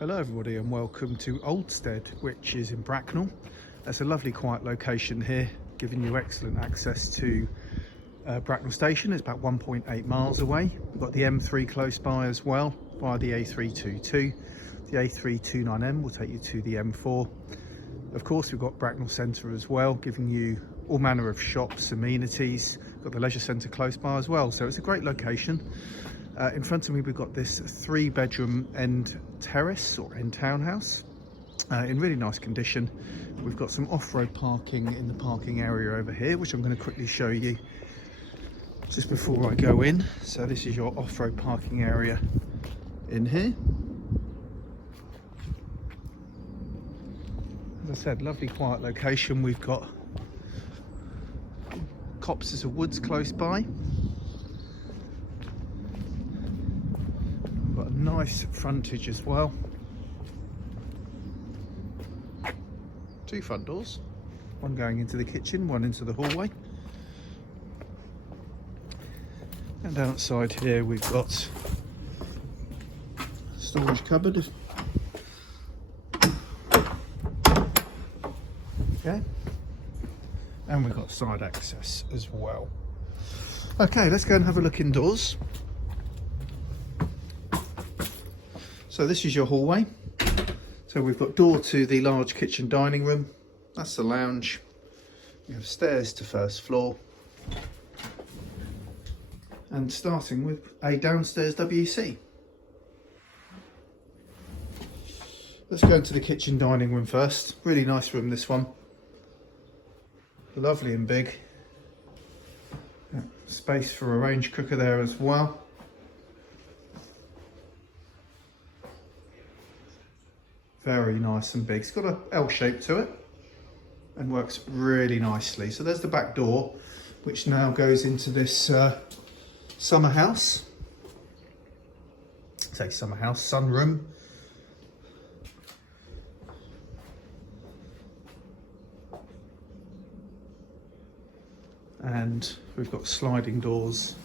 Hello everybody and welcome to Oldstead, which is in Bracknell. That's a lovely quiet location here, giving you excellent access to Bracknell station. It's about 1.8 miles away. We've got the M3 close by as well via the A322. The A329M will take you to the M4. Of course, we've got Bracknell Centre as well, giving you all manner of shops, amenities. We've got the leisure centre close by as well, so it's a great location. In front of me we've got this 3-bedroom end terrace or end townhouse in really nice condition. We've got some off-road parking in the parking area over here, which I'm going to quickly show you just before I go in. So this is your off-road parking area in here. As I said, lovely quiet location. We've got copses of woods close by. Got a nice frontage as well. 2 front doors, one going into the kitchen, one into the hallway. And outside here we've got a storage cupboard. Okay, and we've got side access as well. Okay, let's go and have a look indoors. So this is your hallway. So we've got door to the large kitchen dining room. That's the lounge. We have stairs to first floor. And starting with a downstairs WC. Let's go into the kitchen dining room first. Really nice room, this one. Lovely and big. Space for a range cooker there as well. Very nice and big. It's got a L shape to it and works really nicely. So there's the back door, which now goes into this summer house. Say summer house, sunroom. And we've got sliding doors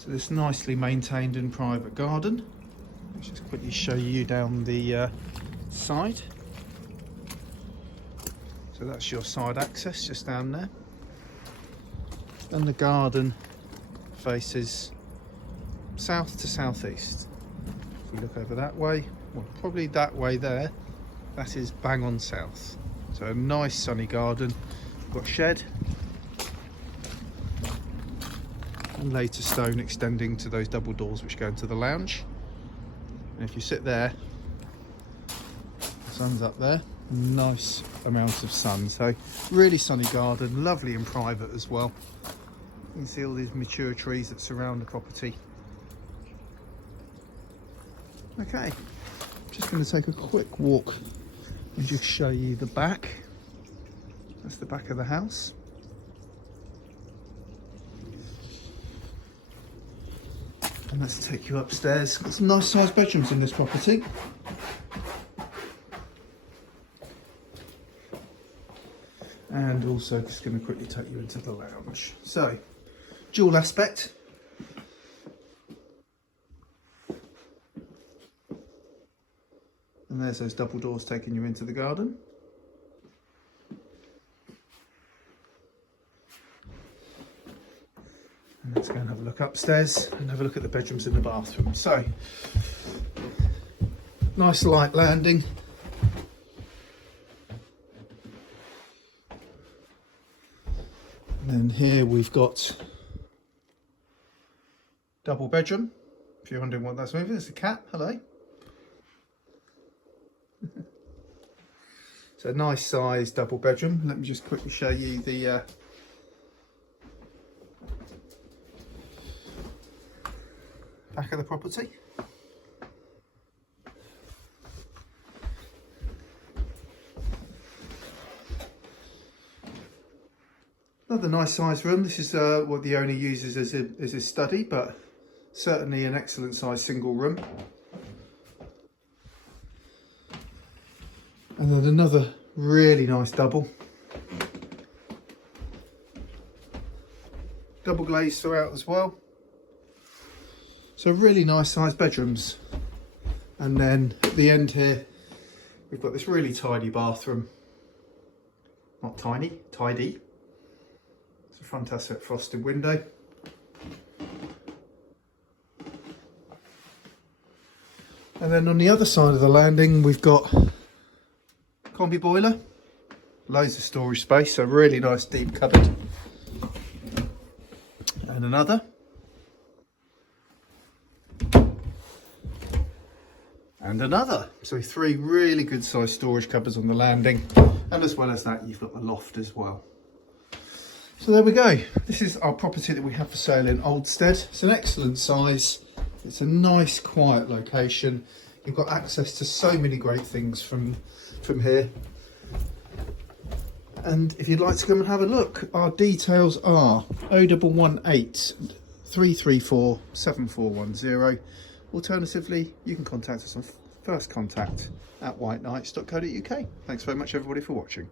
to this nicely maintained and private garden. Let's just quickly show you down the side. So that's your side access just down there. And the garden faces south to southeast. If we look over that way, well, probably that way there, that is bang on south. So a nice sunny garden. We've got shed and later stone extending to those double doors which go into the lounge. And if you sit there, the sun's up there, nice amount of sun. So really sunny garden, lovely and private as well. You can see all these mature trees that surround the property. Okay, just going to take a quick walk and just show you the back. That's the back of the house. And let's take you upstairs. Got some nice sized bedrooms in this property. And also just going to quickly take you into the lounge. So, dual aspect. And there's those double doors taking you into the garden. And let's go and have a look upstairs and have a look at the bedrooms and the bathroom. So, nice light landing. And then here we've got double bedroom. If you're wondering what that's moving, there's a cat. Hello. So nice size double bedroom. Let me just quickly show you the back of the property. Another nice sized room. This is what the owner uses as his study, but certainly an excellent sized single room. And then another really nice double. Double glazed throughout as well. So really nice sized bedrooms. And then at the end here, we've got this really tidy bathroom. Not tiny, tidy. It's a front asset frosted window. And then on the other side of the landing, we've got combi boiler, loads of storage space, so really nice deep cupboard. And another. And another. So 3 really good sized storage cupboards on the landing. And as well as that, you've got the loft as well. So there we go. This is our property that we have for sale in Oldstead. It's an excellent size. It's a nice, quiet location. You've got access to so many great things from here. And if you'd like to come and have a look, our details are 0118 334 7410. Alternatively, you can contact us on first contact at whiteknights.co.uk. Thanks very much everybody for watching.